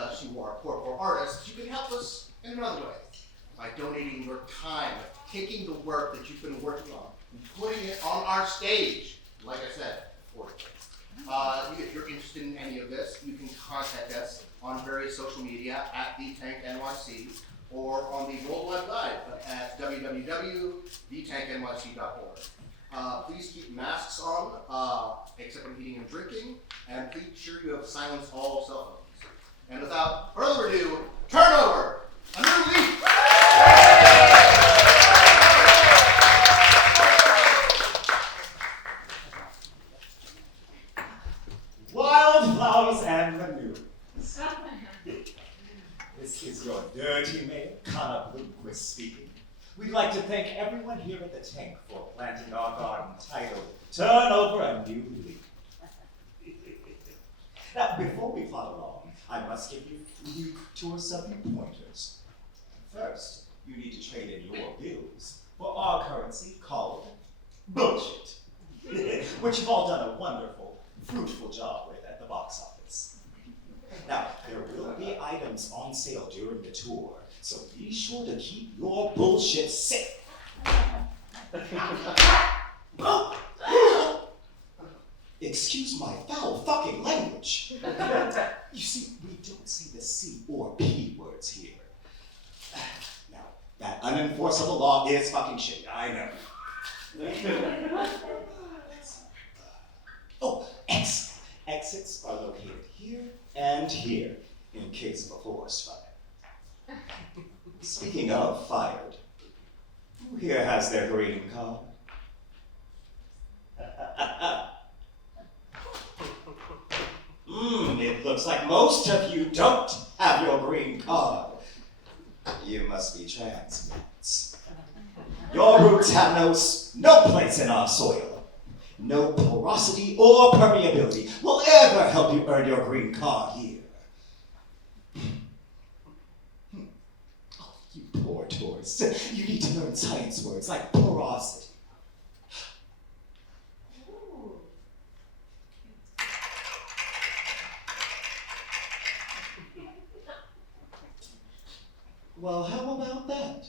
us, you are poor artists, you can help us in another way. By donating your time, taking the work that you've been working on, and putting it on our stage, like I said, affordably. If you're interested in any of this, you can contact us on various social media at TheTankNYC or on the World Wide Web at www.thetanknyc.org. Please keep masks on, except when eating and drinking, and please sure you have silenced all cell phones. And without further ado, turn over a new leaf! Wildflowers and manure. This is your dirty maid, Carla Blomquist speaking. We'd like to thank everyone here at the Tank for planting our garden titled Turn Over a New Leaf. Now, before we plod along, I must give you two or some pointers. First, you need to trade in your bills for our currency called bullshit, which you've all done a wonderful, fruitful job with at the box office. Now, there will be items on sale during the tour, so be sure to keep your bullshit safe. Excuse my foul fucking language. You see, we don't say the C or P words here. Now, that unenforceable law is fucking shit, I know. Oh, exits are located here and here in case of a forest fire. Speaking of fired, who here has their green card? It looks like most of you don't have your green card. You must be transplants. Your roots have no place in our soil. No porosity or permeability will ever help you earn your green card here. Oh, you poor tourists. You need to learn science words like porosity. Well, how about that?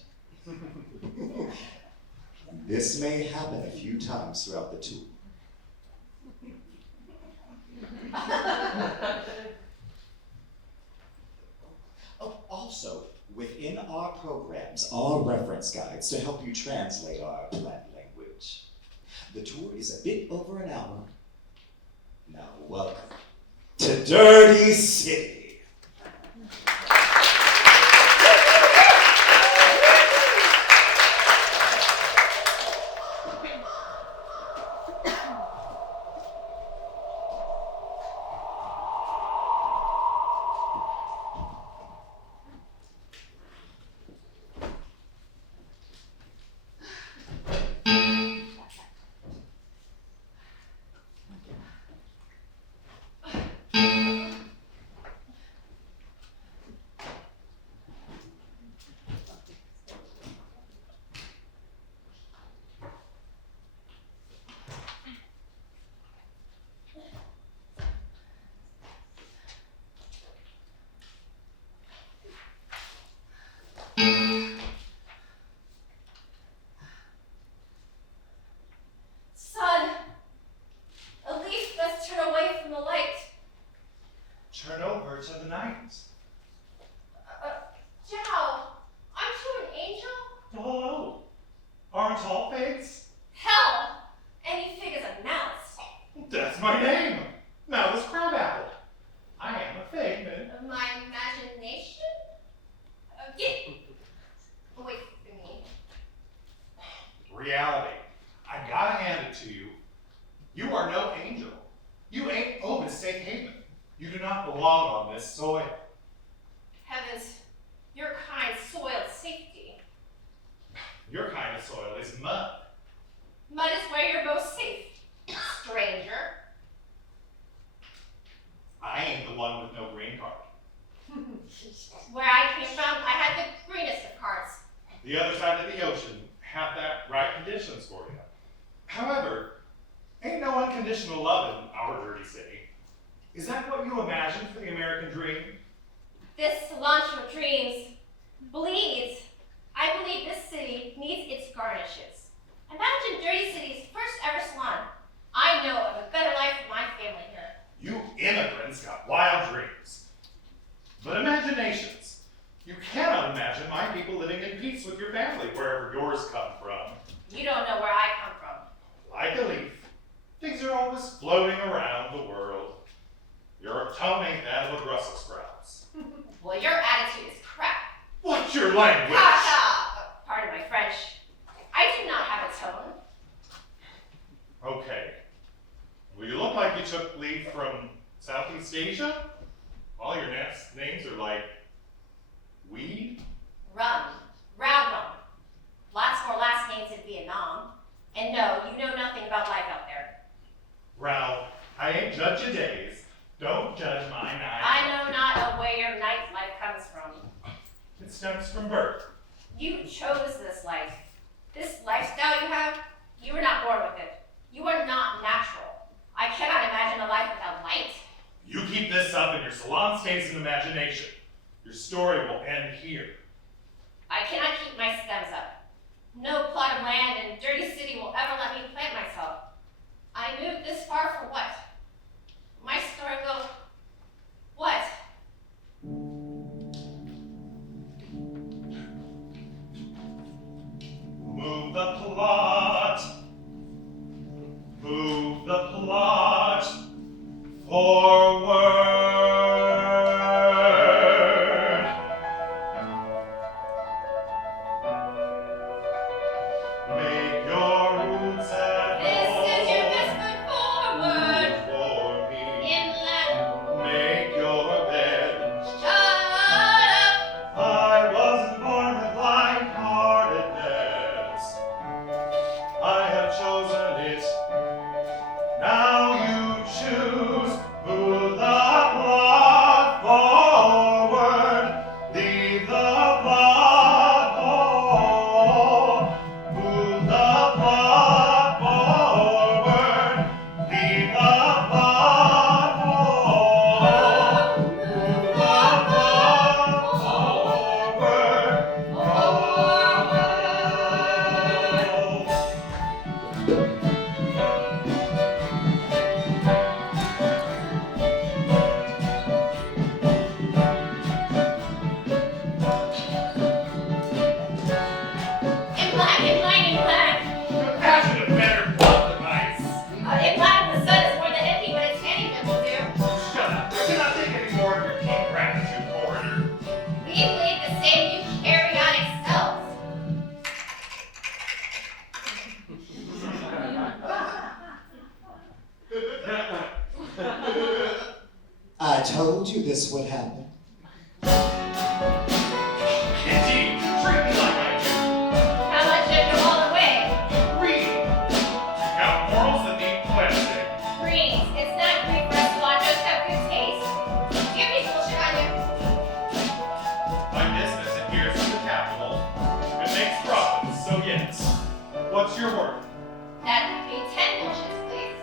This may happen a few times throughout the tour. Oh, also, within our programs are reference guides to help you translate our plant language. The tour is a bit over an hour. Now, welcome to Dirty City. my name. Malus Crabapple. I am a figment of my imagination? Get away from me. Reality. I gotta hand it to you. You are no angel. You ain't open safe haven. You do not belong on this soil. Heavens, your kind soiled safety. Your kind of soil is mud. Mud is where you're most safe, stranger. I ain't the one with no green card. Where I came from, I had the greenest of cards. The other side of the ocean have that right conditions for you. However, ain't no unconditional love in our dirty city. Is that what you imagine for the American dream? this launch of dreams bleeds. I believe this city needs its garnishes. Imagine Dirty City's first ever salon. I know of a better life for my family here. You immigrants got wild dreams. But imaginations. You cannot imagine my people living in peace with your family, wherever yours come from. You don't know where I come from. Like a leaf, things are always floating around the world. Your tone ain't that of a Brussels sprouts. Well, your attitude is crap. What's your language? Pardon my French. I do not have a tone. Okay. Well, you look like you took leave from Southeast Asia. All your names are like weed. Rum. Rau Ram. Lots more last names in Vietnam. And no, you know nothing about life out there. Rau, I ain't judge your days. Don't judge my night. I know not of where your nightlife comes from. It stems from birth. You chose this life. This lifestyle you have, you were not born with it. You are not natural. I cannot imagine a life without light. You keep this up and your salon stays in imagination. Your story will end here. I cannot keep my stems up. No plot of land in Dirty City will ever let me plant myself. I moved this far for what? My story will... what? Move the plot. Move the plot forward. Make your roots at This is your best foot forward. for me. Inland. Make your bed. Shut up. I wasn't born with light-heartedness. I have chosen it. Now you choose. Move the plot forward. Leave the plot forward. Move the plot forward. Leave the plot forward. Move the plot forward. Inland. Imagine a better plot device. Inland, the sun is more than empty, but it's anything that will do. Shut up. I cannot take any more of your deep gratitude for her. We believe the same eukaryotic cells. I told you this would happen. Indeed, treat me like I do. How much did you haul away? Read. You got morals that need questioning. Greens. It's not Greek restaurant, just have good taste. Do you have any bullshit on you? My business adheres to the capital. It makes profits, so yes. What's your worth? That'd be 10 bullshits, please.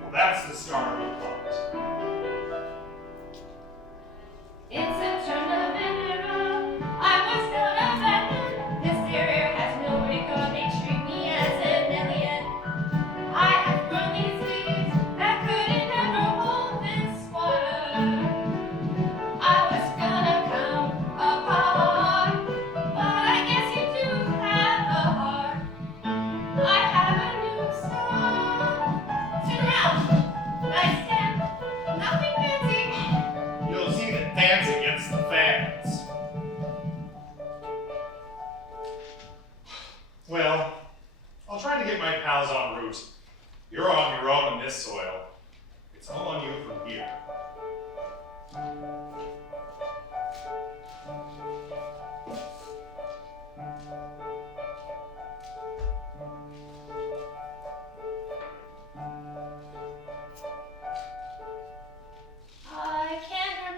Well, that's the start of the plot. It's a turn of era. I was not a veteran. This area has no record. They treat me as an alien. I have grown these leaves that couldn't ever hold this water. I was gonna come apart, but I guess you do have a heart. I have a new song. Turn around. Nice stem. Nothing fancy. You'll see the dance against the fans. Well, I'll try to get my pals en route. You're on your own in this soil. It's all on you from here. I can't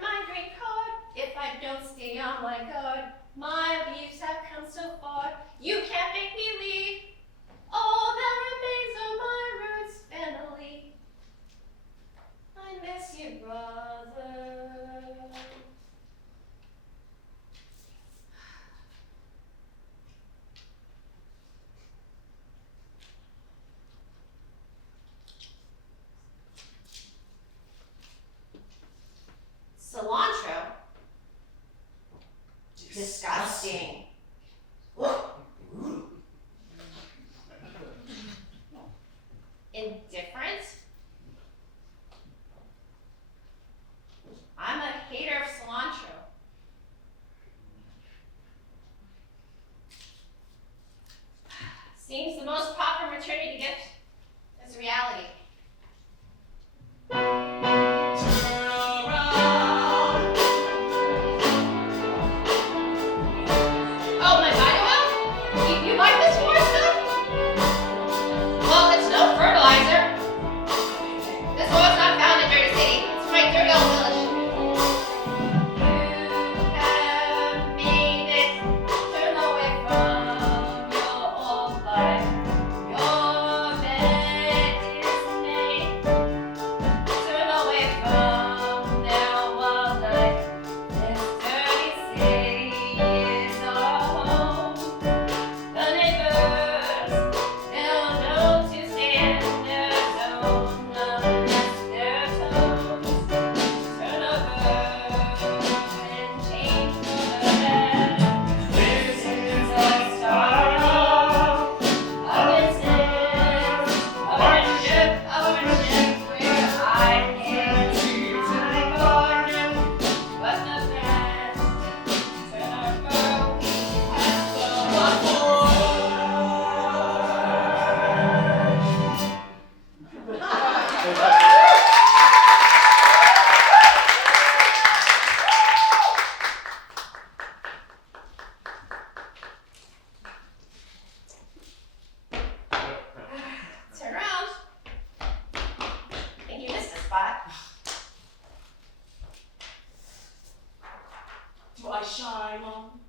shine, Mom?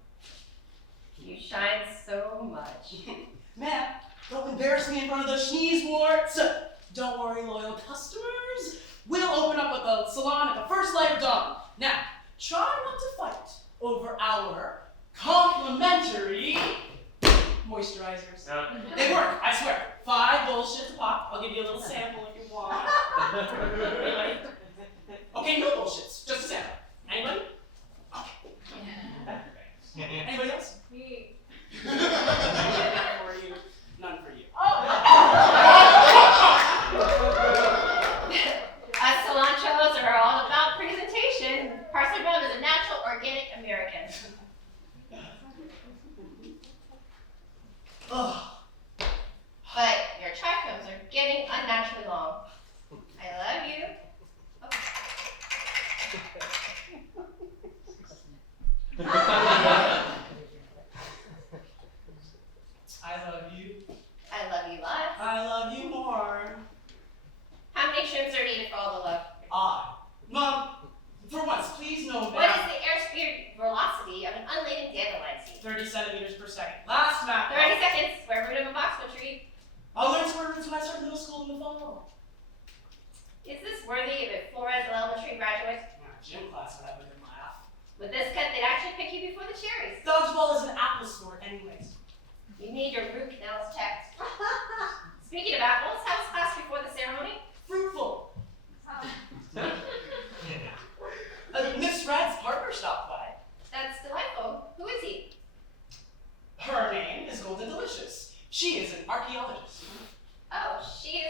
You shine so much. Ma'am, don't embarrass me in front of those sneeze warts. Don't worry, loyal customers. We'll open up with the salon at the first light of dawn. Now, try not to fight over our complimentary moisturizers. They work, I swear. 5 bullshits a pop. I'll give you a little sample if you want. Anybody? Okay, no bullshits, just a sample. Anybody? Okay. Anybody else? Me. None for you. None for you. Cilantros are all about presentation. Parsley Ram is a natural, organic American. Ugh. But your trichomes are getting unnaturally long. I love you. I love you. I love you lots. I love you more. How many trims are needed for all the love? Mom, for once, please know What is that. the airspeed velocity of an unladen dandelion seed? 30 centimeters per second. Last map. 30 seconds, square root of a boxwood tree. I'll learn square roots when I start middle school in the fall. Is this worthy of a Flores Elementary graduate? Gym class would have a good laugh. With this cut, they'd actually pick you before the cherries. Dodgeball is an apple sport anyways. You need your root canals checked. Speaking of apples, how was class before the ceremony? Fruitful. Miss Rad's partner stopped by. That's delightful. Who is he? Her name is Golden Delicious. She is an archaeologist. Oh, she.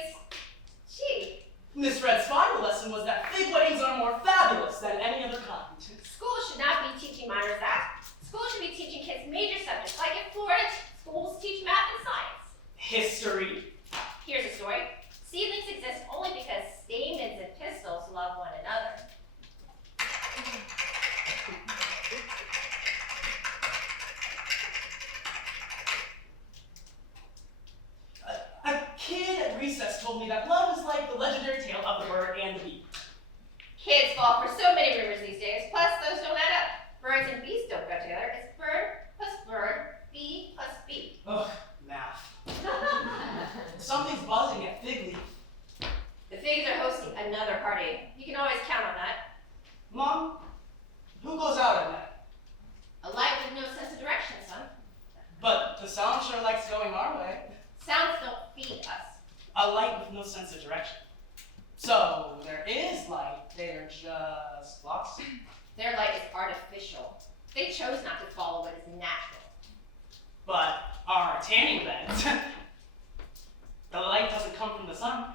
Miss Red's final lesson was that fig weddings are more fabulous than any other kind. Schools should not be teaching minors that. Schools should be teaching kids major subjects, like in Florida, schools teach math and science. History. Here's a story. Seedlings exist only because stamens and pistils love one another. A kid at recess told me that love is like the legendary tale of the bird and the bee. Kids fall for so many rumors these days, plus those don't add up. Birds and bees don't go together. It's bird plus bird, bee plus bee. Ugh, math. Something's buzzing at Fig Leaf. The figs are hosting another party. You can always count on that. Mom, who goes out at night? A light with no sense of direction, son. But the sound sure likes going our way. Sounds don't feed us. A light with no sense of direction. So there is light, they're just lost. Their light is artificial. They chose not to follow what is natural. But our tanning beds, the light doesn't come from the sun.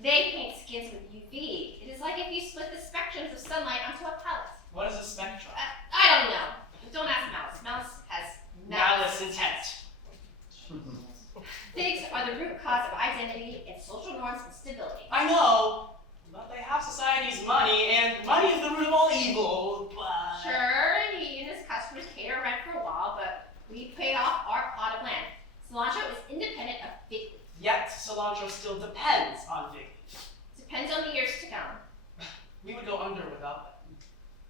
They paint skins with UV. It is like if you split the spectrums of sunlight onto a palette. What is a spectrum? I don't know. Don't ask Malus. Malus has Malice intent. Figs are the root cause of identity and social norms and stability. I know, but they have society's money, and money is the root of all evil, but... Sure, he and his customers pay our rent for a while, but we paid off our plot of land. Cilantro is independent of fig leaf. Yet, cilantro still depends on fig leaf. Depends on the years to come. We would go under without them.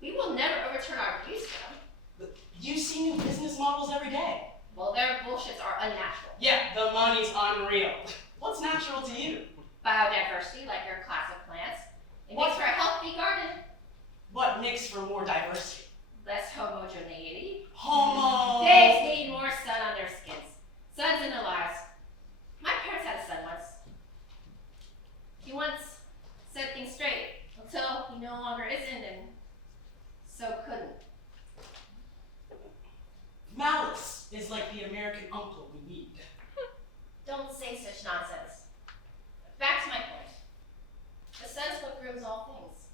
We will never overturn our views for them. But you see new business models every day. Well, their bullshits are unnatural. Yeah, the money's unreal. What's natural to you? Biodiversity, like your class of plants. It makes for a healthy garden. What makes for more diversity? Less homogeneity. Homo! Pigs need more sun on their skins. Suns in their lives. My parents had a son once. He once set things straight until he no longer isn't and so couldn't. Malus is like the American uncle we need. Don't say such nonsense. Back to my point. The sun's what grooms all things.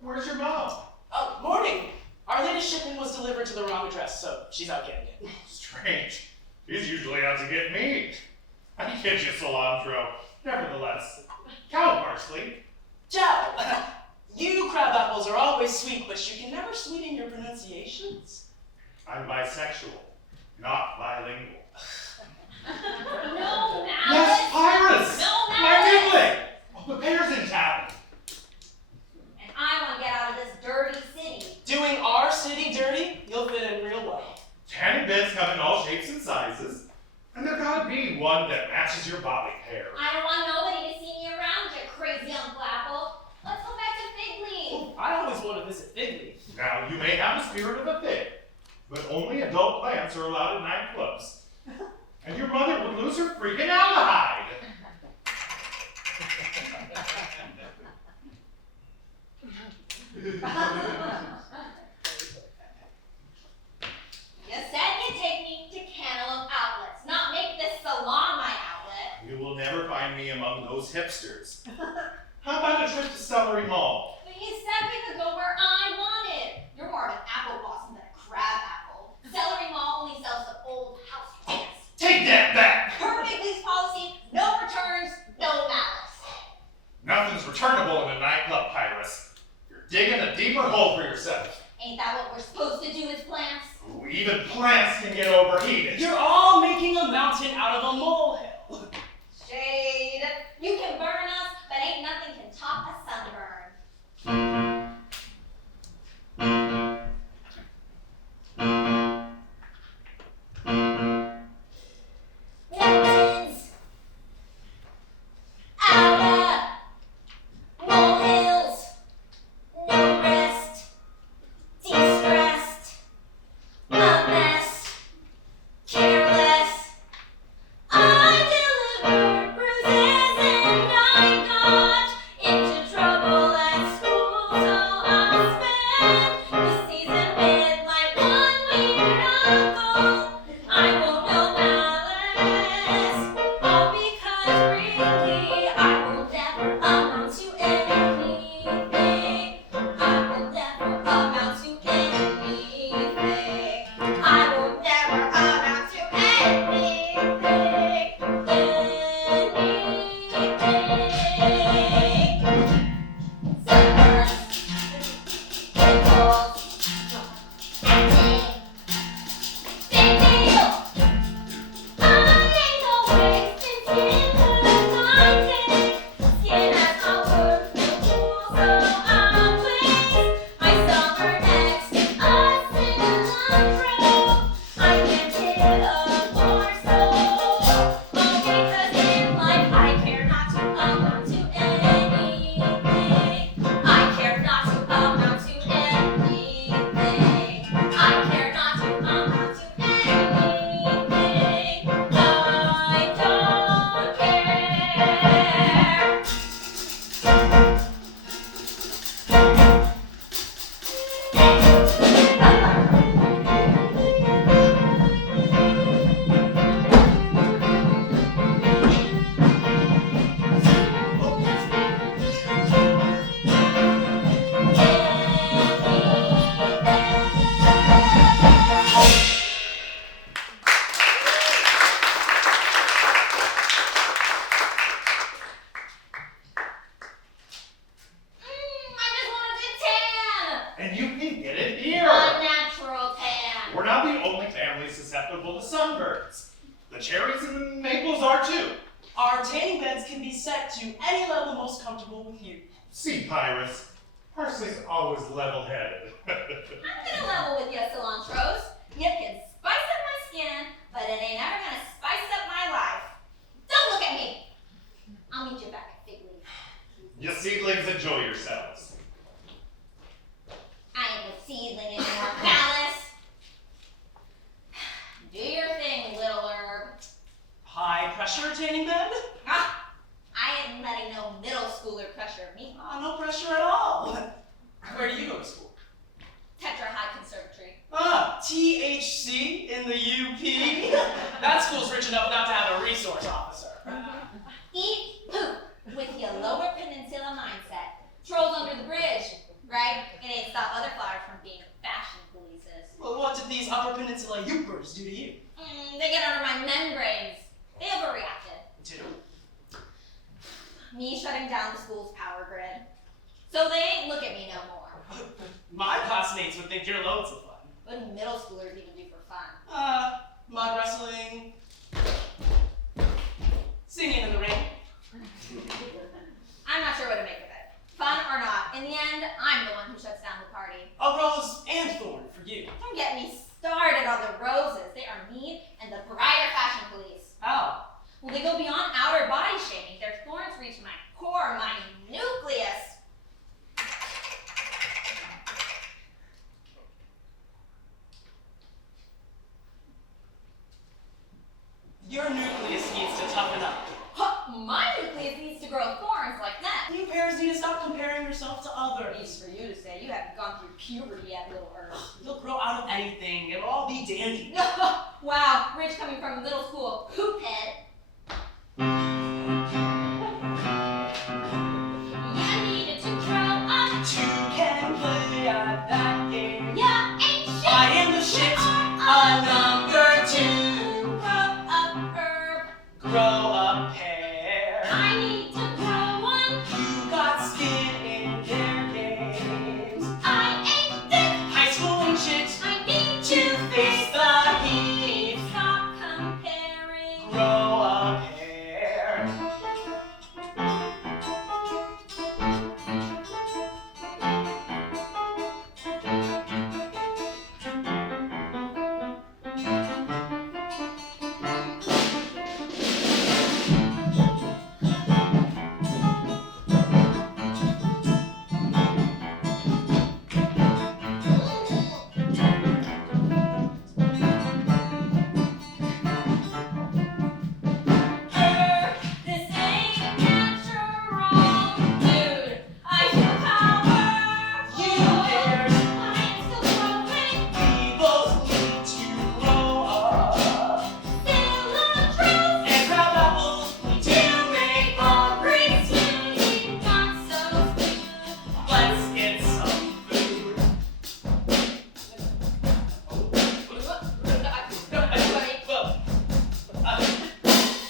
Where's your mom? Oh, morning! Our latest shipment was delivered to the wrong address, so she's out getting it. Strange. She's usually out to get me. I get you, cilantro. Nevertheless, cow parsley. Joe! You crabapples are always sweet, but you can never sweeten your pronunciations. I'm bisexual, not bilingual. No, Malus! Yes, Pyrus! No, My Malus! nibling! Oh, the bear's in town. And I want to get out of this dirty city. Doing our city dirty, you'll fit in real well. Tanning beds come in all shapes and sizes, and there gotta be one that matches your body hair. I don't want nobody to see me around, you crazy Uncle Apple. Let's go back to Figley. I always want to visit Figley. Now, you may have the spirit of a fig, but only adult plants are allowed in nightclubs. And your mother would lose her freaking aldehyde. You said you'd take me to Cantaloupe outlets, not make this salon my outlet. You will never find me among those hipsters. How about a trip to Celery Mall? But you said we could go where I wanted. You're more of an apple blossom than a crabapple. Celery Mall only sells the old house plants. Take that back! Per Figley's policy, no returns, no malice. Nothing's returnable in a nightclub, Pyrus. You're digging a deeper hole for yourself. Ain't that what we're supposed to do as plants? Ooh, even plants can get overheated. You're all making a mountain out of a molehill. Shade. You can burn us, but ain't nothing can top a sunburn. Mountains. Aliyah. Molehills. No rest. De-stressed. A mess. Careless. I delivered bruises and I got into trouble at school, so I spent the season with my one-winged uncle. I won't know malice, all because really I will never amount to anything. I will never amount to anything. I will never amount to anything. Sunburns, pimples, acne, big deal. I ain't always been skin, but I take heads can be set to any level most comfortable with you. See, Pyrus, Parsley's always level-headed. I'm gonna level with you, cilantros. You can spice up my skin, but it ain't ever gonna spice up my life. Don't look at me. I'll meet you back at Fig Leaf. You seedlings, enjoy yourselves. I ain't a seedling anymore, Malus. Do your thing, little herb. High pressure retaining bed? Ah, I ain't letting no middle schooler pressure me. No pressure at all. Where do you go to school? Tetra High Conservatory. THC in the UP? That school's rich enough not to have a resource officer. Eat poop with your lower peninsula mindset. Trolls under the bridge, right? It ain't stop other flowers from being fashion polices. Well, what did these Upper Peninsula Yoopers do to you? They get under my membranes. They overreacted. Two. Me shutting down the school's power grid. So they ain't look at me no more. My classmates would think you're loads of fun. What do middle schoolers even do for fun? Mud wrestling, singing in the rain. I'm not sure what to make of it. Fun or not, in the end, I'm the one who shuts down the party. A rose and thorn for you. Don't get me started on the roses. They are me and the pariah fashion police. How? Well, they go beyond outer body shaming. Their thorns reach my core, my nucleus. Your nucleus needs to toughen up. Huh, my nucleus needs to grow thorns like that. You parents need to stop comparing yourself to others. Easy for you to say. You haven't gone through puberty yet, little herb. You'll grow out of anything. It'll all be dandy. Wow, rich coming from middle school poop head. You needed to grow up. Two can play at that game. You ain't shit. I am the shit. A number two. Grow up, herb. Grow up hair. I need to grow one. You got skin in their games. I ain't thick. High school ain't shit. I need To face the heat. Stop comparing. Grow up hair. This ain't natural, dude. I feel powerful. You cares? I am still growing. We both need to grow up. Cilantros. And Crabapple, we do make a great Sweet, not so sweet. Let's get some food.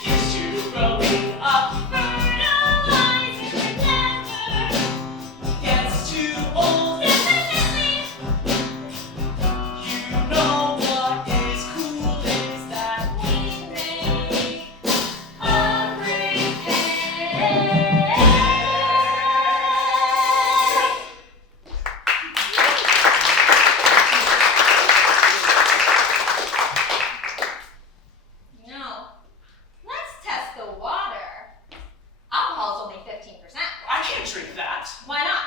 Here's to growing up. Fertilizing together. Gets too old. Definitely. You know what is cool is that We make a great pair. No. Let's test the water. Alcohol's only 15%. I can't drink that. Why not?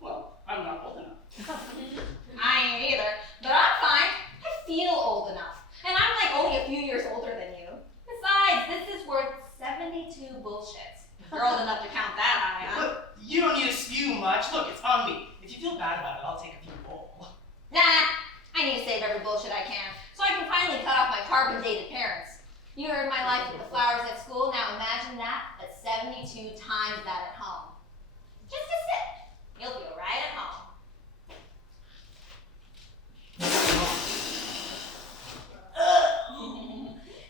Well, I'm not old enough. I ain't either, but I'm fine. I feel old enough. And I'm like only a few years older than you. Besides, this is worth 72 bullshits. You're old enough to count that high, huh? Look, you don't need to spew much. Look, it's on me. If you feel bad about it, I'll take a few bowl. Nah, I need to save every bullshit I can, so I can finally cut off my carbon-dated parents. You heard my life with the flowers at school, now imagine that, but 72 times that at home. Just a sip. You'll feel right at home.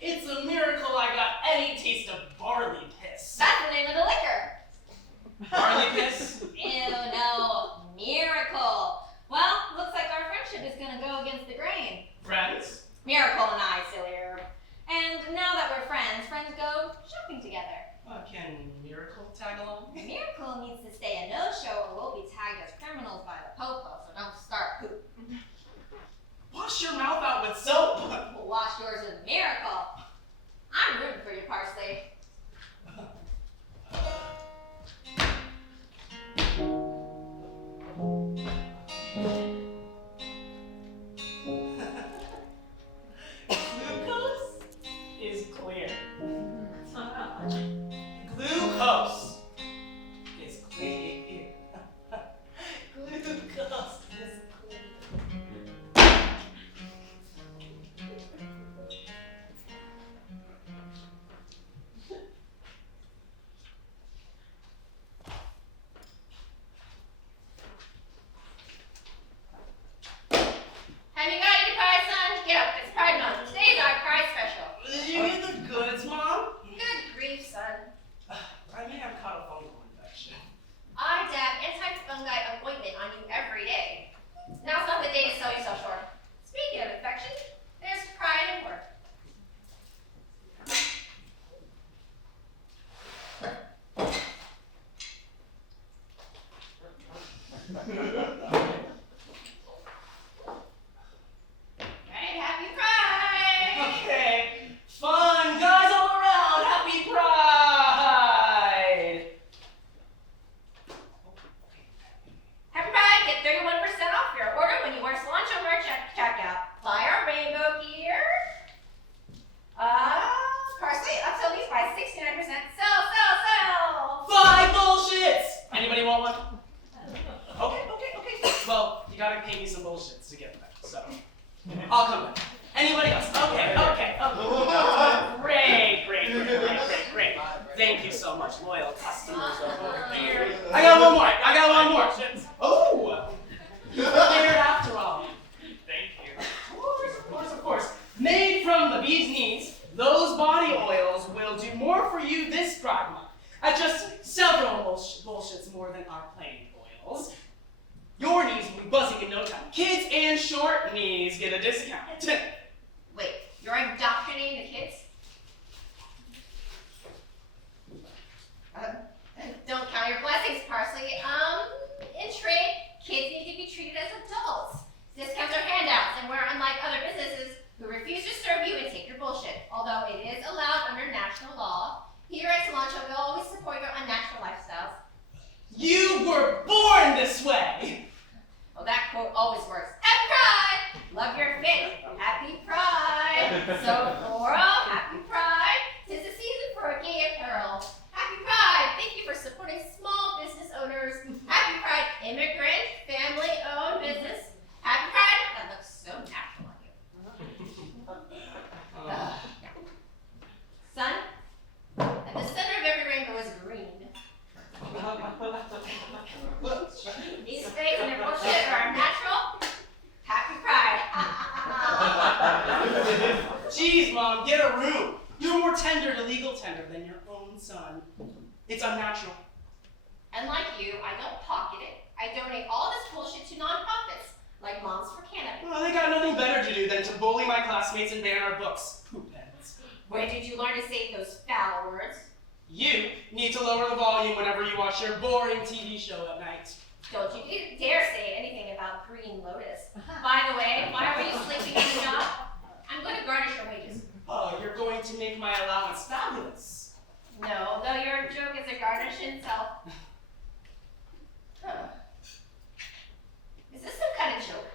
It's a miracle I got any taste of barley piss. That's the name of the liquor. Barley piss? Ew, no. Miracle. Well, looks like our friendship is gonna go against the grain. Friends? Miracle and I, silly herb. And now that we're friends go shopping together. Can Miracle tag along? Miracle needs to stay a no-show or we'll be tagged as criminals by the popo, so don't start poop. Wash your mouth out with soap! We'll wash yours with Miracle. I'm rooting for you, Parsley. Glucose is clear. Glucose is clear. Glucose is clear. Have you got any pride, son? Get up, it's Pride Month. Today's our Pride special. Did you get the goods, Mom? Good grief, son. I may have caught a fungal infection. I dab anti-fungi ointment on you every day. Now's not the day to sell yourself short. Speaking of infection, there's pride in work. Right, happy Pride! Okay, fun guys all around. Happy Pride! Happy Pride! Get 31% off your order when you wear cilantro merch at checkout. Buy our rainbow gear. Parsley, upsell these by 69%. Sell! 5 bullshits! Anybody want one? Okay. Well, you gotta pay me some bullshits to get them, so I'll come back. Anybody else? Okay. Great. Thank you so much, loyal customers over here. I got one more. Oh! You're prepared after all. Thank you. Of course. Made from the bee's knees, those body oils will do more for you this Pride Month at just several bullshits more than our plain oils. Your knees will be buzzing in no time. Kids and short knees get a discount. Wait, you're indoctrinating the kids? Don't count your blessings, Parsley. In trade, kids need to be treated as adults. Discounts are handouts, and we're unlike other businesses who refuse to serve you and take your bullshit. Although it is allowed under national law, here at Cilantro, we'll always support your unnatural lifestyles. You were born this way! Well, that quote always works. Happy Pride! Love your fit. Happy Pride! So floral, happy Pride. 'Tis the season for a gay apparel. Happy Pride! Thank you for supporting small business owners. Happy Pride, immigrant, family-owned business. Happy Pride! That looks so natural on you. Son, at the center of every rainbow is green. These fakes and their bullshit are natural. Happy Pride. Jeez, Mom, get a room. You're more tender to legal tender than your own son. It's unnatural. And like you, I don't pocket it. I donate all this bullshit to nonprofits, like Moms for Canna. Well, they got nothing better to do than to bully my classmates and ban our books. Poop heads. Where did you learn to say those foul words? You need to lower the volume whenever you watch your boring TV show at night. Don't you dare say anything about Green Lotus. By the way, why were you sleeping in the job? I'm going to garnish your wages. Oh, you're going to make my allowance fabulous. No, though your joke is a garnish in itself. Is this some kind of joke?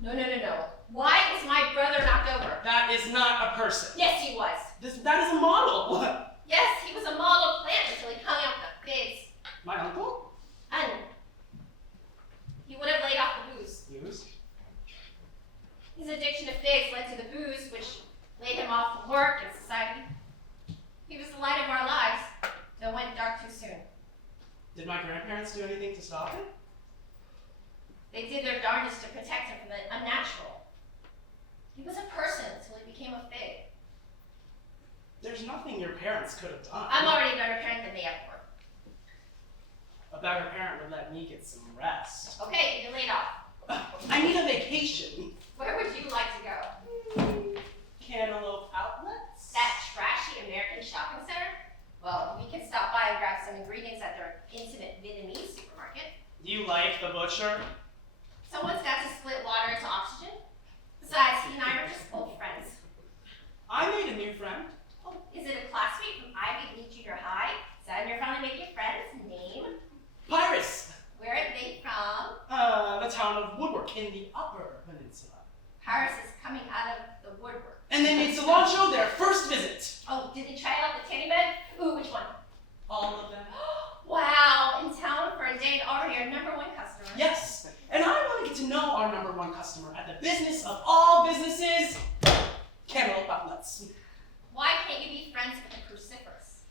No. Why is my brother knocked over? That is not a person. Yes, he was. That is a model. Yes, he was a model plant until he hung out the figs. My uncle? And he would have laid off the booze. News? His addiction to figs led to the booze, which laid him off from work and society. He was the light of our lives, though went dark too soon. Did my grandparents do anything to stop it? They did their darndest to protect him from the unnatural. He was a person until he became a fig. There's nothing your parents could have done. I'm already a better parent than they ever were. A better parent would let me get some rest. Okay, you're laid off. I need a vacation. Where would you like to go? Cantaloupe Outlets? That trashy American shopping center? Well, we can stop by and grab some ingredients at their intimate Vietnamese supermarket. You like the butcher? Someone's got to split water into oxygen. Besides, he and I are just old friends. I made a new friend. Oh, is it a classmate from Ivy League Junior High? Is that when you're finally making friends? Name? Pyrus. Where are they from? The town of Woodwork in the Upper Peninsula. Paris is coming out of the woodwork. And they made cilantro their first visit. Oh, did they try out the tanning bed? Ooh, which one? All of them. Wow, in town for a day and already our #1 customer. Yes, and I want to get to know our #1 customer at the business of all businesses, Cantaloupe Outlets. Why can't you be friends with the cruciferous?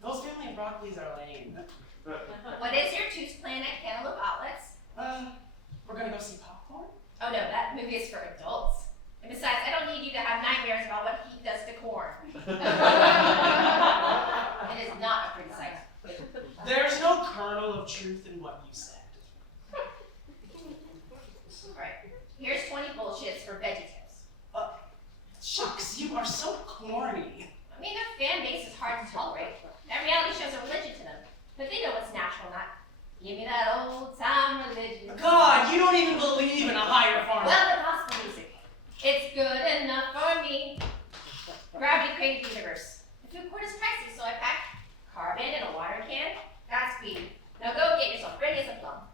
Those family of broccolis are lame. What is your tooth plan at Cantaloupe Outlets? We're gonna go see popcorn? Oh no, that movie is for adults. And besides, I don't need you to have nightmares about what heat does to corn. It is not a pretty sight. There's no kernel of truth in what you said. Alright, here's 20 bullshits for VeggieTales. Shucks, you are so corny. I mean, their fan base is hard to tolerate. That reality shows a religion to them. But they know what's natural, not give me that old time religion. God, you don't even believe in a higher form. Well, the gospel music. It's good enough for me. Gravity created the universe. The food court is pricey, so I packed carbon in a water can. Godspeed. Now go get yourself ready as a plum.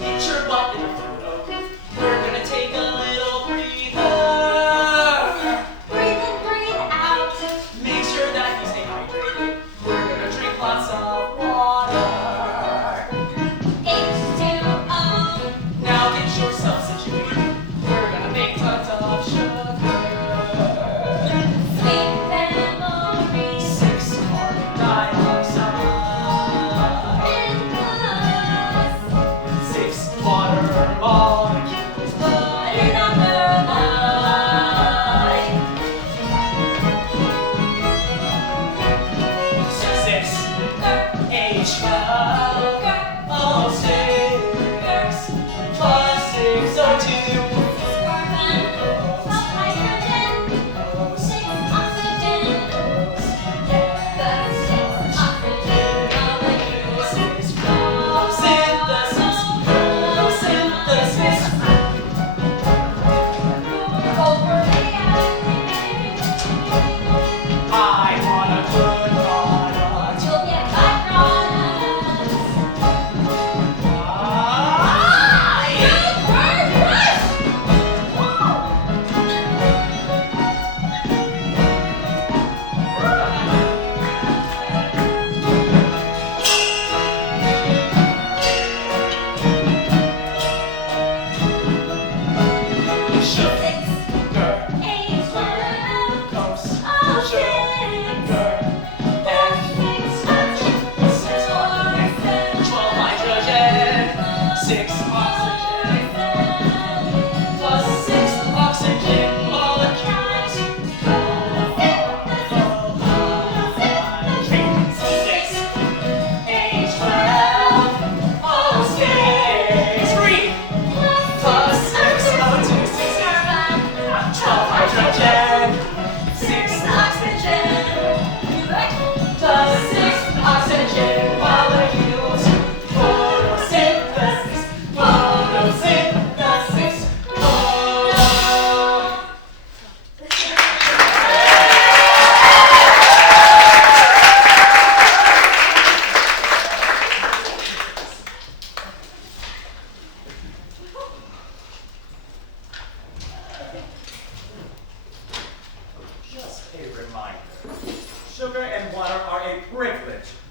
Get your butt in the photo. We're gonna take a little breather. Breathe in, breathe out. Make sure that you stay hydrated. We're gonna drink lots of water. H2O. Now get yourself situated. We're gonna make tons of sugar. Sweet memories. 6 carbon dioxide. And plus. 6 water molecules. Water number 9. 6 H12. Oh, 6 plus 6 O2. Carbon, 12 hydrogen, 6 oxygen. The 6 oxygen molecules. 6 photosynthesis. Photosynthesis. I want a good product. You'll get byproducts.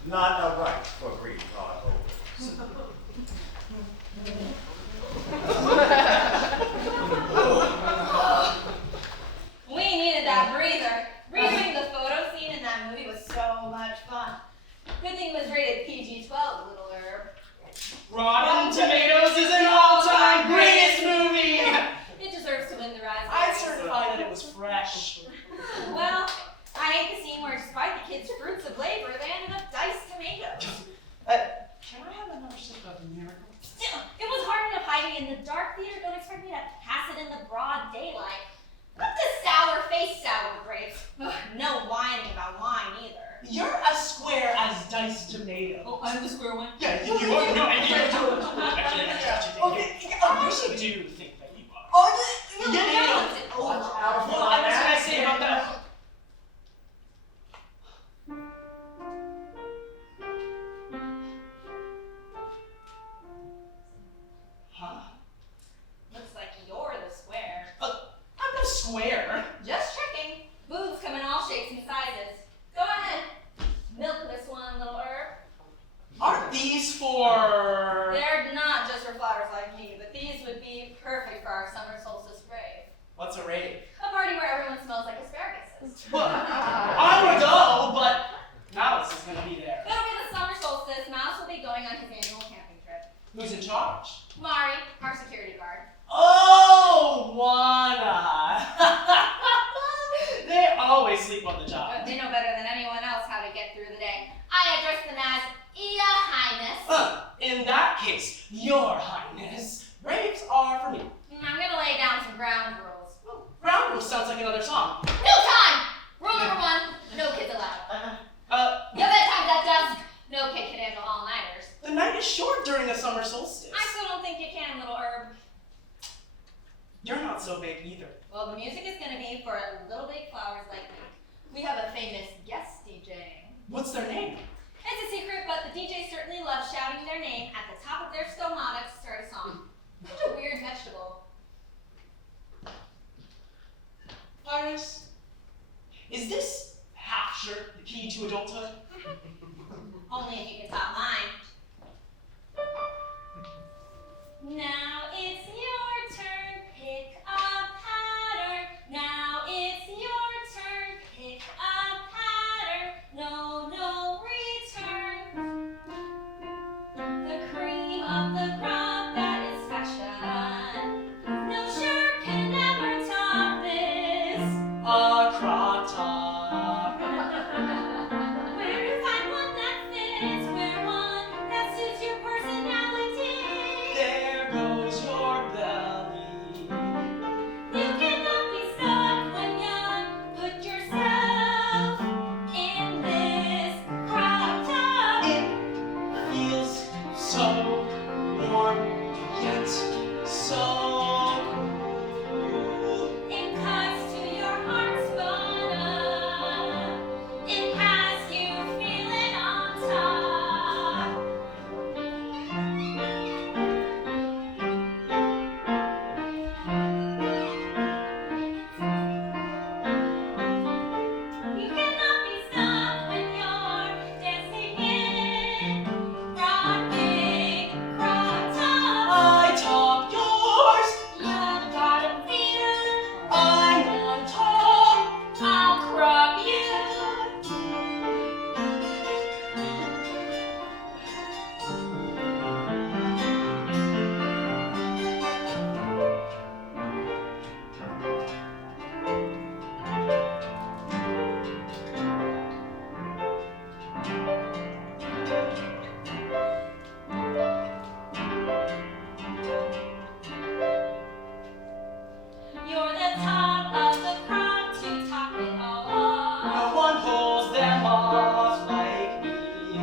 not a right for green card holders. We needed that breather. Redoing the photo scene in that movie was so much fun. Good thing it was rated PG-12, little herb. Rotten Tomatoes is an all-time greatest movie! It deserves to win the raspberry. I'd certify that it was fresh. Well, I I'm the square one. Yeah, you are. And you're doing you should do think that you are. Oh, Yeah. Watch out for what can I say about that? Huh? Looks like you're the square. I'm no square. Just checking. Booths come in all shapes and sizes. Go ahead. Milk this one, little herb. Aren't these for... They're not just for flowers like me, but these would be perfect for our summer solstice rave. What's a rave? A party where everyone smells like asparagus. Well, I would go, but Malus is gonna be there. It'll be the summer solstice. Malus will be going on his annual camping trip. Who's in charge? Mari, our security guard. Oh, Juana! They always sleep on the job. But they know better than anyone else how to get through the day. I address them as Your Highness. In that case, Your Highness, raves are for me. I'm gonna lay down some ground rules. Ground rules sounds like another song. No time! Rule number 1, no kids allowed. Your bedtime's at dusk. No kid can handle all-nighters. The night is short during the summer solstice. I still don't think you can, little herb. You're not so big either. Well, the music is gonna be for little big flowers like me. We have a famous guest DJ. What's their name? It's a secret, but the DJ certainly loves shouting their name at the top of their stomata to start a song. Such a weird vegetable. Pyrus, is this half shirt the key to adulthood? Only if you can top mine. Now it's your turn, pick a pattern. Now it's your turn, pick a pattern. No return. The cream of the crop, that is fashion. No shirt can ever top this. A crop top. Where to find one that fits? Wear one that suits your personality. There goes your belly. You cannot be stuck when young. Put yourself in this crop top. It feels so warm, yet so cool. It cuts to your heart's bone. It has you feeling on top. You cannot be stopped when you're dancing in broad big crop top. I top yours. You gotta feel. I'm on top. I'll crop you. You're the top of the crop to top it all No off. one pulls them off like me.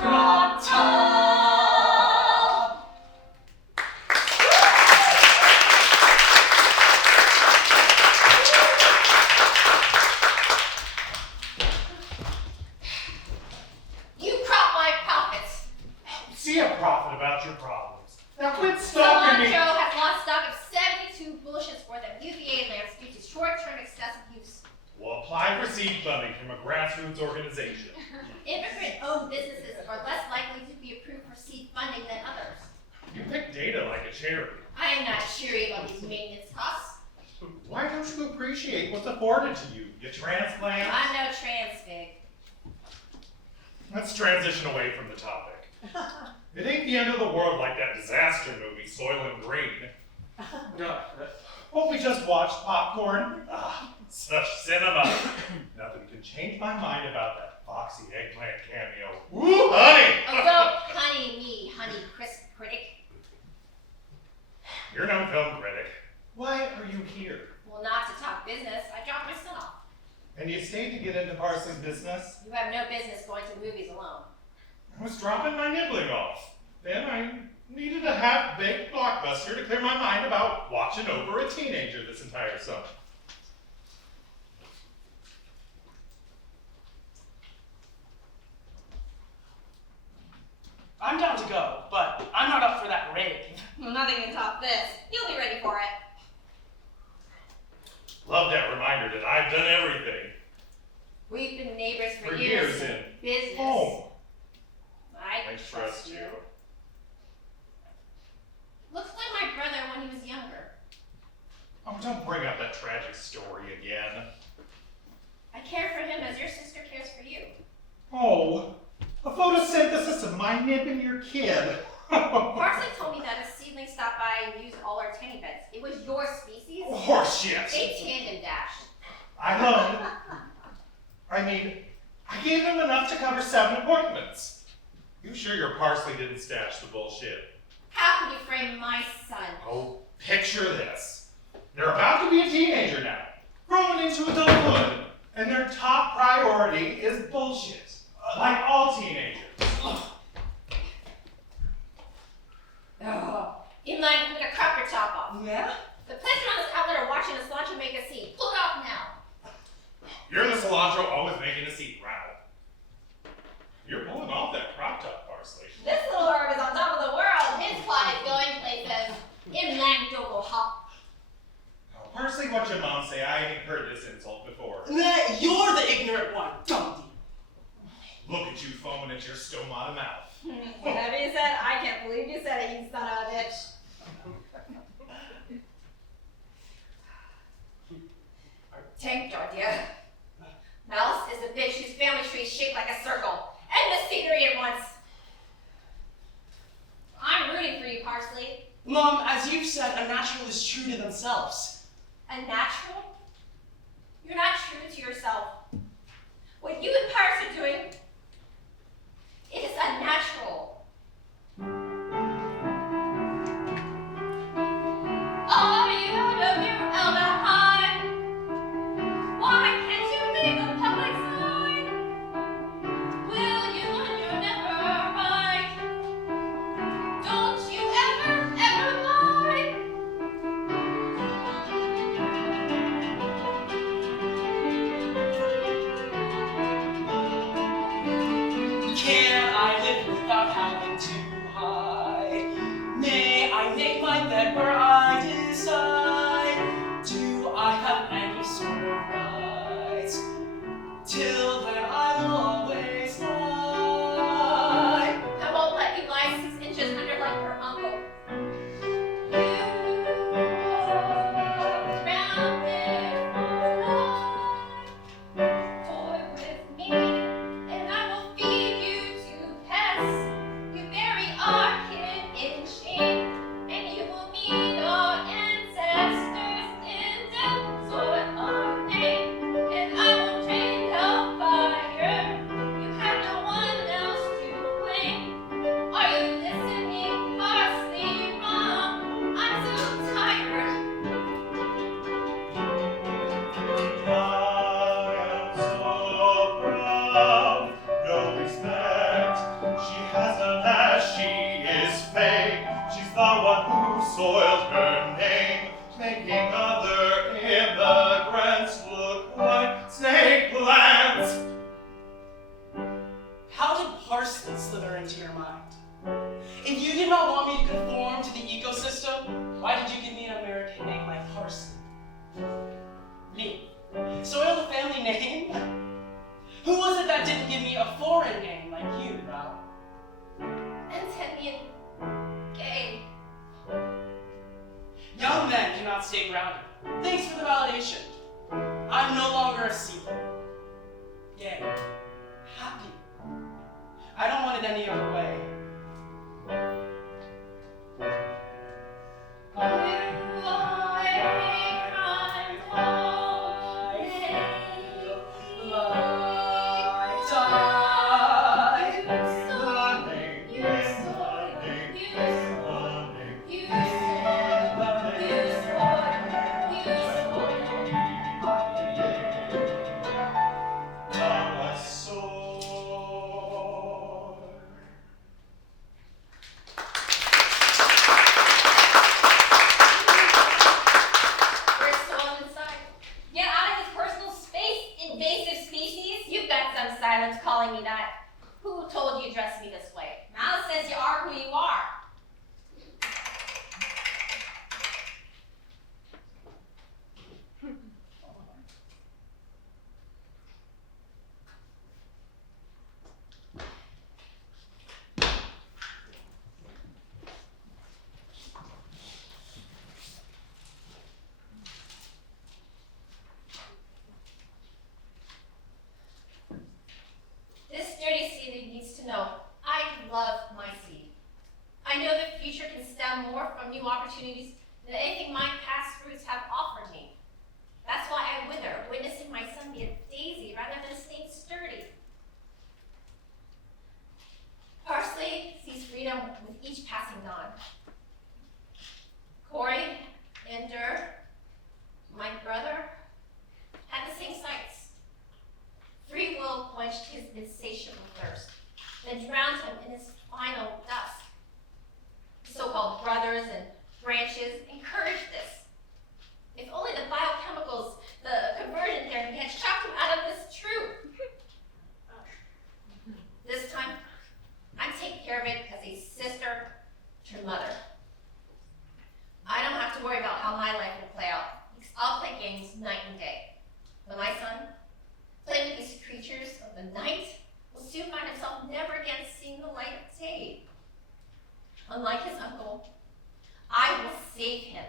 Crop top. You crop my profits. See a profit about your problems. Now quit stalking me. Cilantro has lost stock of 72 bushels worth of UVA lamps due to short-term excessive use. We'll apply for seed funding from a grassroots organization. Immigrant-owned businesses are less likely to be approved for seed funding than others. You pick data like a cherry. I am not cheery about these maintenance costs. Why don't you appreciate what's afforded to you? You transplant? I'm no transfig. Let's transition away from the topic. It ain't the end of the world like that disaster movie, Soil and Green. What we just watched, Popcorn? Ah, such cinema. Nothing can change my mind about that Foxy eggplant cameo. Woo, honey! Oh, don't honey me, honey crisp critic. You're no film critic. Why are you here? Well, not to talk business. I dropped my son off. And you stayed to get into Parsley's business? You have no business going to movies alone. I was dropping my nibbling off. Then I needed a half-baked blockbuster to clear my mind about watching over a teenager this entire summer. I'm down to go, but I'm not up for that rave. Well, nothing can top this. You'll be ready for it. Love that reminder that I've done everything. We've been neighbors for For years. years in Business. home. I I trust you. Looks like my brother when he was younger. Oh, don't bring up that tragic story again. I care for him as your sister cares for you. Oh, a photosynthesis of my nib and your kid. Parsley told me that a seedling stopped by and used all our tiny beds. It was your species. Horseshit. They tandem dashed. I gave them enough to cover 7 appointments. You sure your Parsley didn't stash the bullshit? How can you frame my son? Oh, picture this. They're about to be a teenager now, growing into adulthood, and their top priority is bullshit, like all teenagers. In line with a cracker chop off. Yeah? The place around this outlet are watching us launch and make a scene. Pull it off now. You're in the cilantro, always making a scene, Rau. You're pulling off that crop top, Parsley. This little herb is on top of the world. His plot is going places. In lang dogo hop. Oh, Parsley, what your mom say? I ain't heard this insult before. Nah, you're the ignorant one, Dumpty. Look at you foaming at your stomata mouth. Whatever you said, I can't believe you said it, you son of a bitch. Tank Georgia. Malus is a bitch whose family tree is shaped like a circle. And the scenery at once. I'm rooting for you, Parsley. Mom, as you've said, a natural is true to themselves. A natural? You're not true to yourself. What you and Pyrus are doing, it is unnatural. Are you out of your aldehyde? Why can't you make a public sign? Will you when you're never right? Don't you ever, ever lie? Can I live without having too high? May I make my bed where I decide? Do I have any sort of rights? Till then I will always lie. I won't let you lie 6 inches under like your uncle. You are grounded for life. Toy with me, and I will feed you to pests. You bury our kid in shame, and you will meet our ancestors in death. Soil our name, and I will drain hellfire. You have no one else to blame. Are you listening, Parsley Ram? I'm so tired. I am so proud, no respect. She has a past, she is fake. She's the one who soiled her name, making other immigrants look like snake plants. How did parsley slither into your mind? If you did not want me to conform to the ecosystem, why did you give me an American name like Parsley? Me. Soil the family name? Who was it that didn't give me a foreign name like you, Rau? Antennian. Gay. Young men cannot stay grounded. Thanks for the validation. I'm no longer a sequel. Yay. Happy. I don't want it any other way. You are a crime all day. I die. You soil, you soil, you soil, you soil, you soil. stunned silence calling me that. Who told you to dress me this way? Malus says you are who you are. This dirty seed needs to know I love my seed. I know the future can stem more from new opportunities than anything my past roots have offered me. That's why I wither, witnessing my son be a daisy rather than staying sturdy. Parsley sees freedom with each passing dawn. Corey and my brother, had the same sights. Free will quenched his insatiable thirst, then drowned him in his final dust. So-called brothers and branches encouraged this. If only the biochemicals, the conversion therapy had shocked him out of this truth. This time, I'm taking care of it as a sister to mother. I don't have to worry about how my life will play out, because I'll play games night and day. But my son, playing with these creatures of the night, will soon find himself never again seeing the light of day. Unlike his uncle, I will save him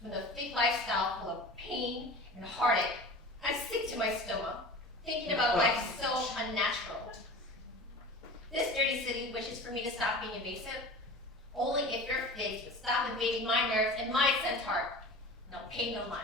from the fake lifestyle full of pain and heartache. I'm sick to my stomach, thinking about life so unnatural. This dirty city wishes for me to stop being invasive. Only if your figs would stop invading my nerves and my sense heart. No pain, no mind.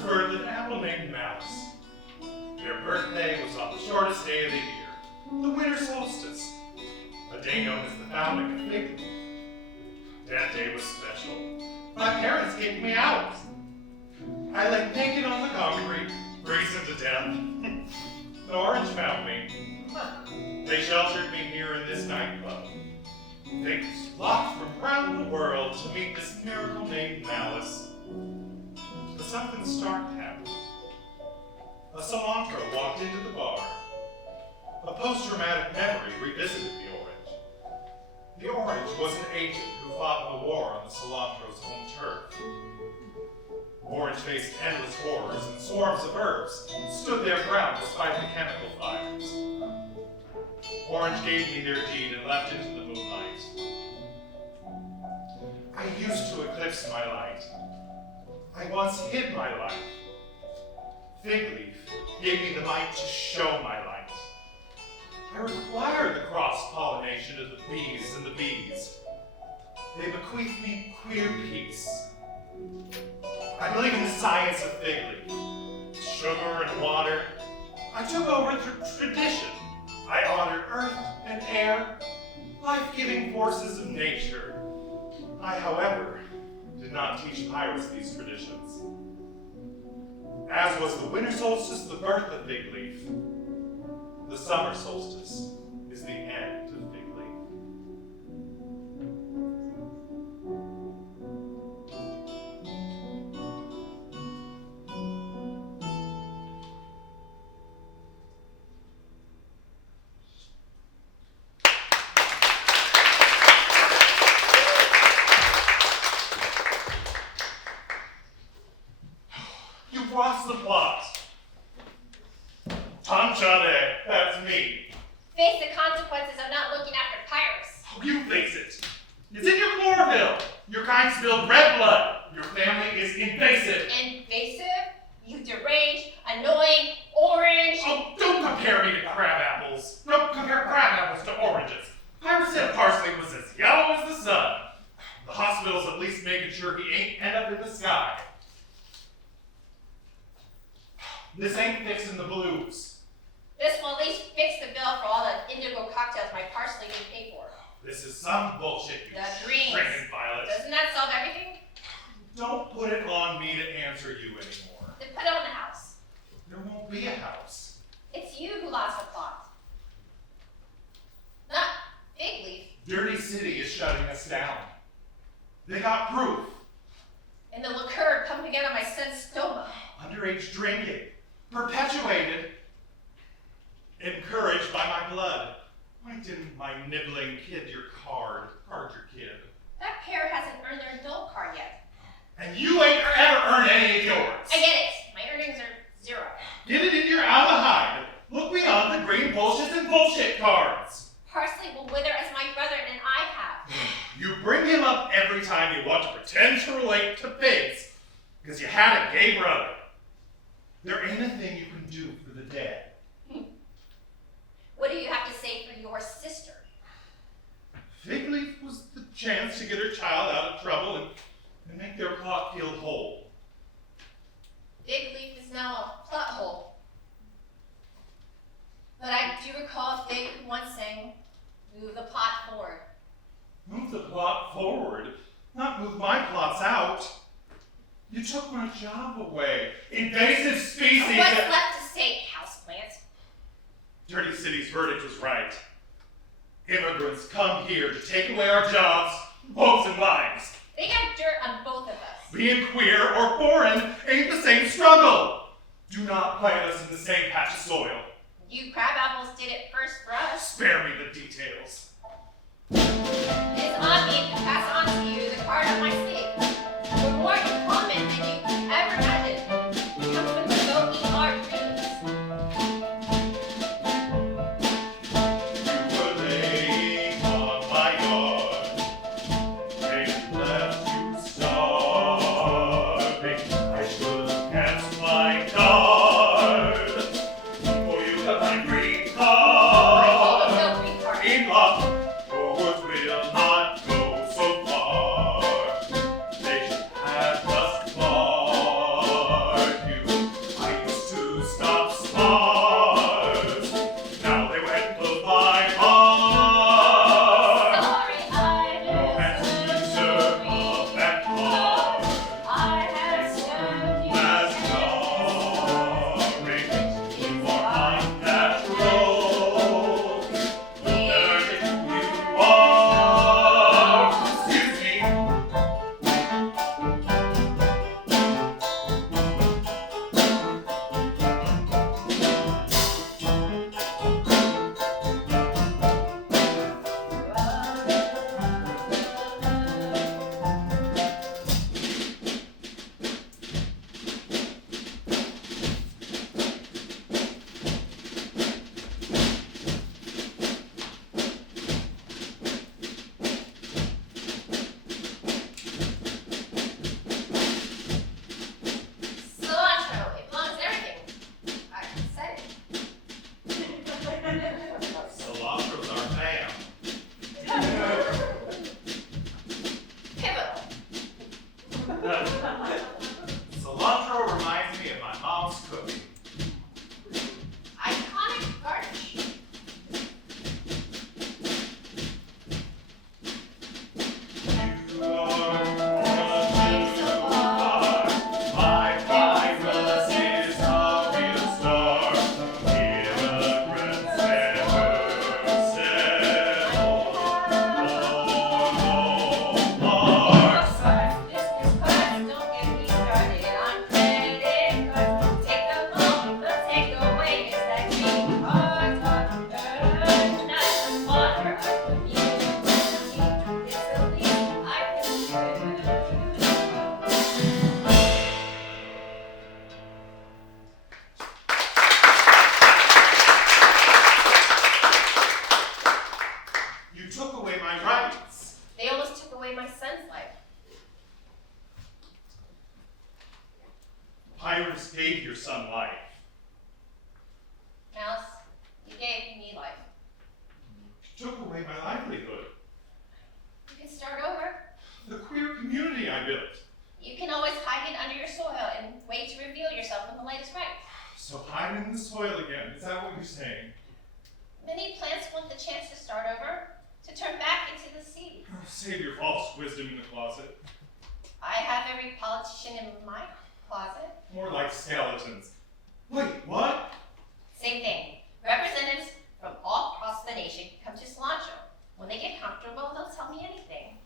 was birthed an apple named Malus. Their birthday was on the shortest day of the year, the winter solstice, a day known as the founding of Fig. That day was special. My parents kicked me out. I lay naked on the concrete, freezing to death. The orange found me. They sheltered me here in this nightclub. They flocked from around the world to meet this miracle named Malus. But something stark happened. A cilantro walked into the bar. A post-traumatic memory revisited the orange. The orange was an agent who fought in the war on the cilantro's home turf. Orange faced endless horrors, and swarms of herbs stood their ground despite the chemical fires. Orange gave me their deed and left into the moonlight. I used to eclipse my light. I once hid my light. Fig Leaf gave me the might to show my light. I require the cross-pollination of the bees and the bees. They bequeath me queer peace. I believe in the science of Fig Leaf. Sugar and water. I took over through tradition. I honored earth and air, life-giving forces of nature. I, however, did not teach Pyrus these traditions. As was the winter solstice the birth of Fig Leaf, the summer solstice is the end of Fig Leaf. You've lost the plot. Tanchade, that's me. Face the consequences of not looking after Pyrus. Oh, you face it. It's in your chlorophyll. Your kind spilled red blood. Your family is invasive. Invasive? You deranged, annoying, orange. Oh, don't compare me to crabapples. Don't compare crabapples to oranges. Pyrus said Parsley was as yellow as the sun. The hospital's at least making sure he ain't end up in the sky. This ain't fixing the blues. This will at least fix the bill for all the indigo cocktails my Parsley didn't pay for. This is some bullshit, you The greens. friggin' Violet. Doesn't that solve everything? Don't put it on me to answer you anymore. Then put it on the house. There won't be a house. It's you who lost the plot. Not Fig Leaf. Dirty City is shutting us down. They got proof. And the liqueur pumping out of my son's stoma. Underage drinking. Perpetuated. Encouraged by my blood. Why didn't my nibbling kid your card your kid? That pair hasn't earned their adult card yet. And you ain't ever earned any of yours. I get it. My earnings are 0. Get it in your aldehyde. Look beyond the green bullshit and bullshit cards. Parsley will wither as my brother and I have. You bring him up every time you want to pretend to relate to pigs because you had a gay brother. There ain't a thing you can do for the dead. What do you have to say for your sister? Fig Leaf was the chance to get her child out of trouble and make their plot feel whole. Fig Leaf is now a plot hole. But I do recall Fig once saying, move the plot forward. Move the plot forward, not move my plots out. You took my job away. Invasive species. What's left to say, houseplant? Dirty City's verdict was right. Immigrants come here to take away our jobs, hopes, and lives. They got dirt on both of us. Being queer or foreign ain't the same struggle. Do not plant us in the same patch of soil. You crabapples did it first for us. Spare me the details. It is on me to pass on to you the card up my sleeve. We're more in common than you ever imagined. It comes with the go-eat our dreams. You were laying on my yard. They left you starving. I should have cast my card. For you have my green card. No green card. In luck, forwards will not go so far. They should have just Mom's cooking. Iconic garnish. You are my Pyrus is a real star. Immigrants never settle. Business cards, don't get me started on credit cards. Take them home, but take away is that cheap hard talk. Not the water of the music. It's the least I can do. You took away my rights. They almost took away my son's life. Pyrus gave your son life. Malus, you gave me life. You took away my livelihood. You can start over. The queer community I built. You can always hide it under your soil and wait to reveal yourself when the light is right. So hide in the soil again. Is that what you're saying? Many plants want the chance to start over, to turn back into the seed. Oh, save your false wisdom in the closet. I have every politician in my closet. More like skeletons. Wait, what? Same thing. Representatives from all across the nation come to Cilantro. When they get comfortable, they'll tell me anything.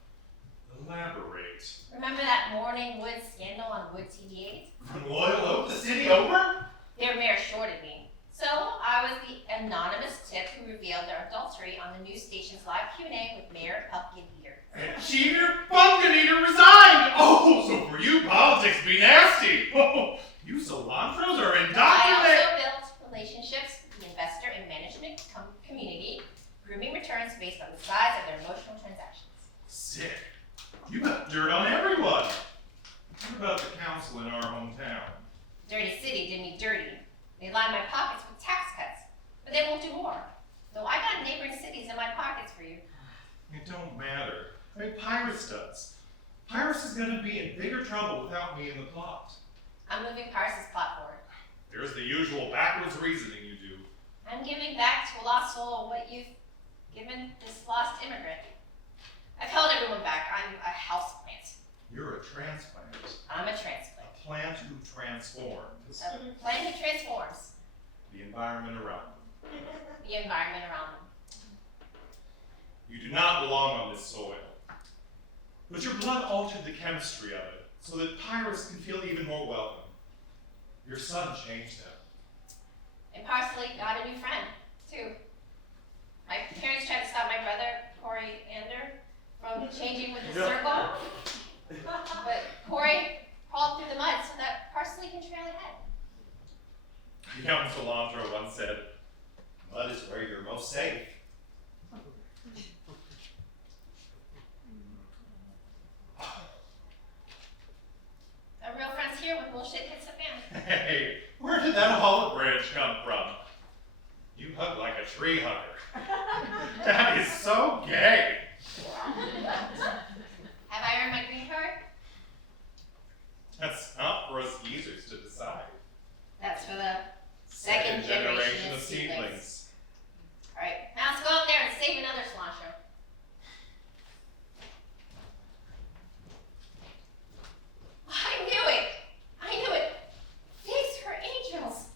Elaborate. Remember that Morning Wood scandal on Wood TV8? From Loyal Oak, the city over? Their mayor shorted me. So I was the anonymous tip who revealed their adultery on the news station's live Q&A with Mayor Pumpkin Eater. And Cheater Pumpkin Eater resigned! Oh, so for you, politics be nasty! Oh, you cilantros are I indoctrinated! also built relationships with the investor and management community, grooming returns based on the size of their emotional transactions. Sick. You got dirt on everyone. What about the council in our hometown? Dirty City did me dirty. They lined my pockets with tax cuts, but they won't do more. So I got neighboring cities in my pockets for you. It don't matter. I mean, Pyrus does. Pyrus is gonna be in bigger trouble without me in the plot. I'm moving Pyrus's plot forward. There's the usual backwards reasoning you do. I'm giving back to a lost soul what you've given this lost immigrant. I've held everyone back. I'm a houseplant. You're a transplant. I'm a transplant. A plant who transforms A plant who transforms the environment around them. the environment around them. You do not belong on this soil. But your blood altered the chemistry of it, so that Pyrus can feel even more welcome. Your son changed him. And Parsley got a new friend, too. My parents tried to stop my brother, Coriander, from changing with the circle. But Corey crawled through the mud so that Parsley can trail ahead. Young Cilantro once said, "Mud is where you're most safe." A real friend's here when bullshit hits the fan. Hey, where did that olive branch come from? You hug like a tree hugger. That is so gay. Have I earned my green card? That's not for us geezers to decide. That's for the second generation of seedlings. All right, now let's go out there and save another cilantro. I knew it! I knew it! These are angels!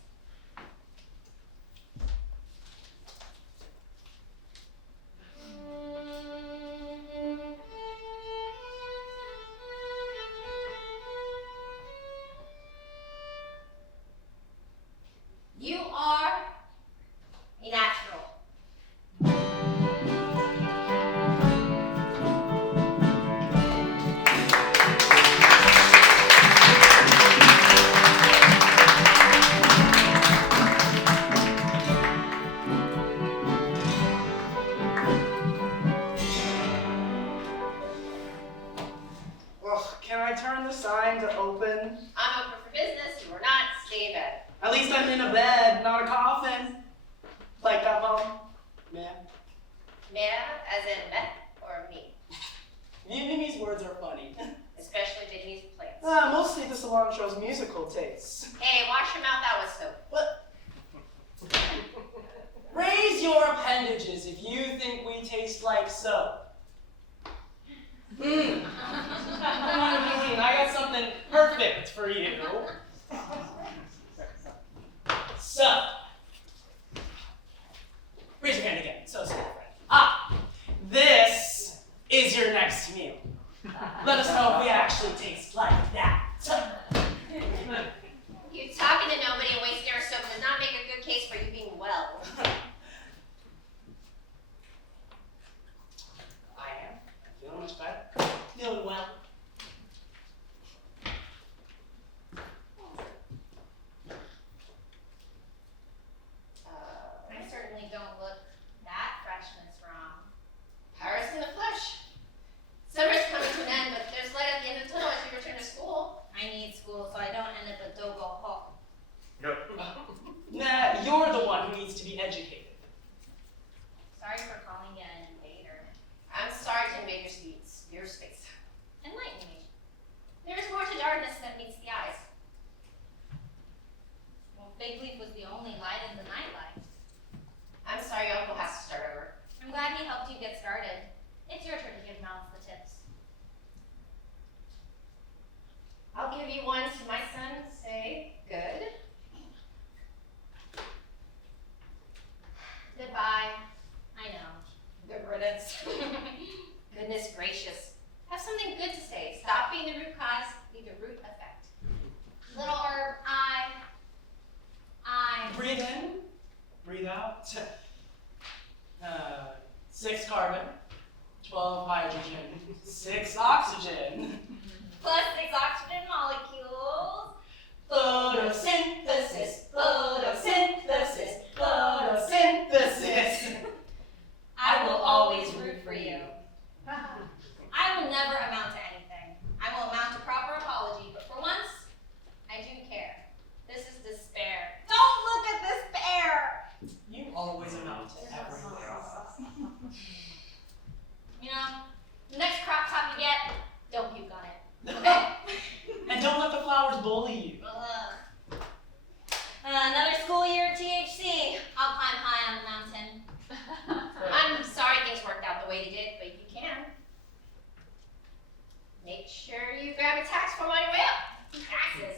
You are a natural. Ugh, can I turn the sign to open? I'm open for business. You are not. Stay in bed. At least I'm in a bed, not a coffin. Like that, Pham? Man. Mea, as in met, or me? Vietnamese words are funny. Especially Vietnamese plants. Mostly the cilantro's musical tastes. Hey, wash your mouth out appendages if you think we taste like soap. I got something perfect for you. So, raise your hand again. So sorry, friend. This is your next meal. Let us know if we actually taste like that. You talking to nobody and wasting our soap does not make a good case for you being well. I am. Feeling much better. Feeling well. I certainly don't look that fresh, Miss Ram. Pyrus in the flesh. Summer's coming to an end, but there's light at the end of the tunnel as you return to school. I need school so I don't end up a dogo hole. Nah, you're the one who needs to be educated. Sorry for calling you an invader. I'm sorry to invade your space. Enlighten me. There is more to darkness than meets the eyes. Well, Fig Leaf was the only light in the nightlight. I'm sorry your uncle has to start over. I'm glad he helped you get started. It's your turn to give Malus the tips. I'll give you one to my son. Say good. Goodbye. I know. Good riddance. Goodness gracious. Have something good to say. Stop being the root cause, be the root effect. Little herb, I. Breathe in. Breathe out. 6 carbon. 12 hydrogen. 6 oxygen. Plus 6 oxygen molecules. Photosynthesis. Photosynthesis. Photosynthesis. I will always root for you. I will never amount to anything. I will amount to proper apology, but for once, I do care. This is despair. Don't look at despair! You always amount to everything. You know, the next crop top you get, don't puke on it. Okay? And don't let the flowers bully you. Another school year at THC. I'll climb high on the mountain. I'm sorry things worked out the way they did, but you can. Make sure you grab a tax form on your way up. Taxes.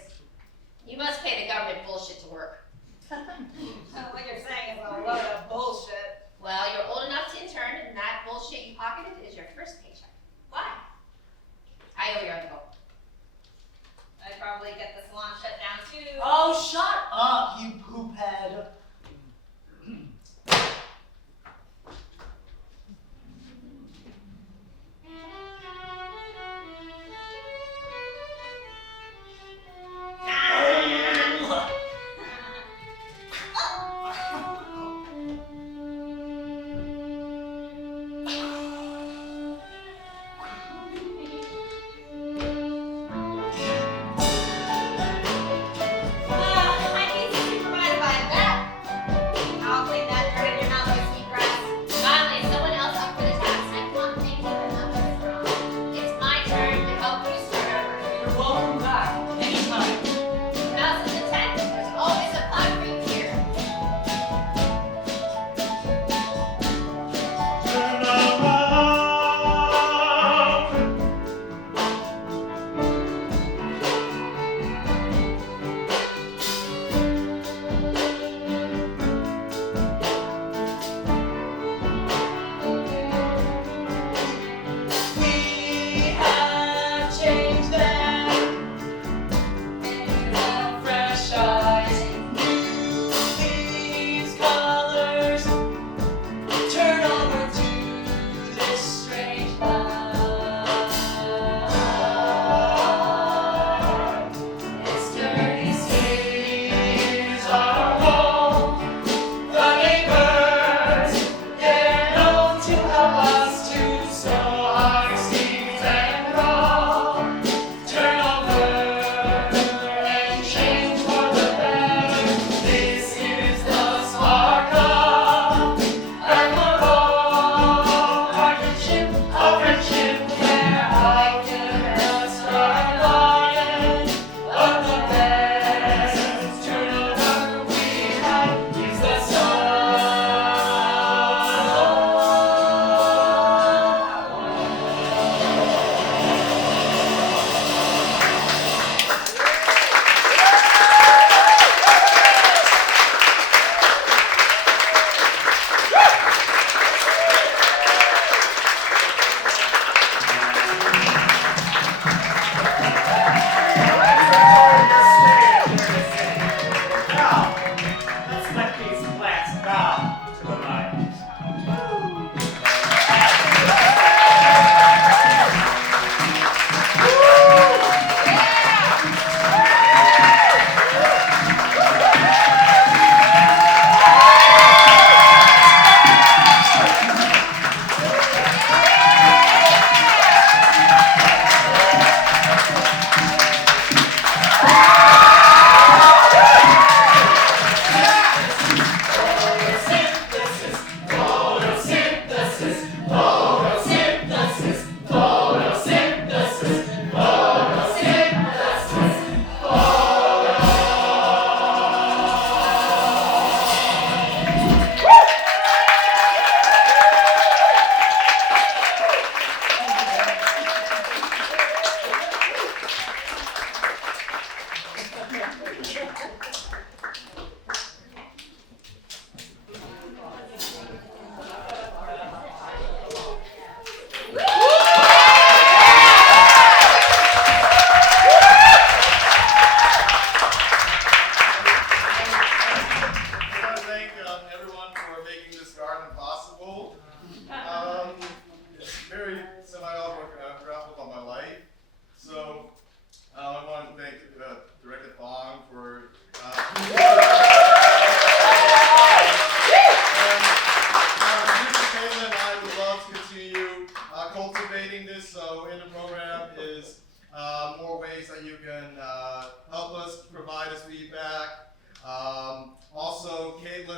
You must pay the government bullshit to work. What you're saying is a load of bullshit. Well, you're old enough to intern, and that bullshit you pocketed is your first paycheck. Why? I owe your uncle. I'd probably get the salon shut down too. Oh, shut up, you poop head. I need to supervise by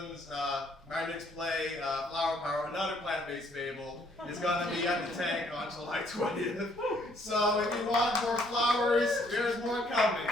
England's Mayernik's play, Flower Power, another plant-based fable, is going to be at the tank on July 20th. So if you want more flowers, there's more coming.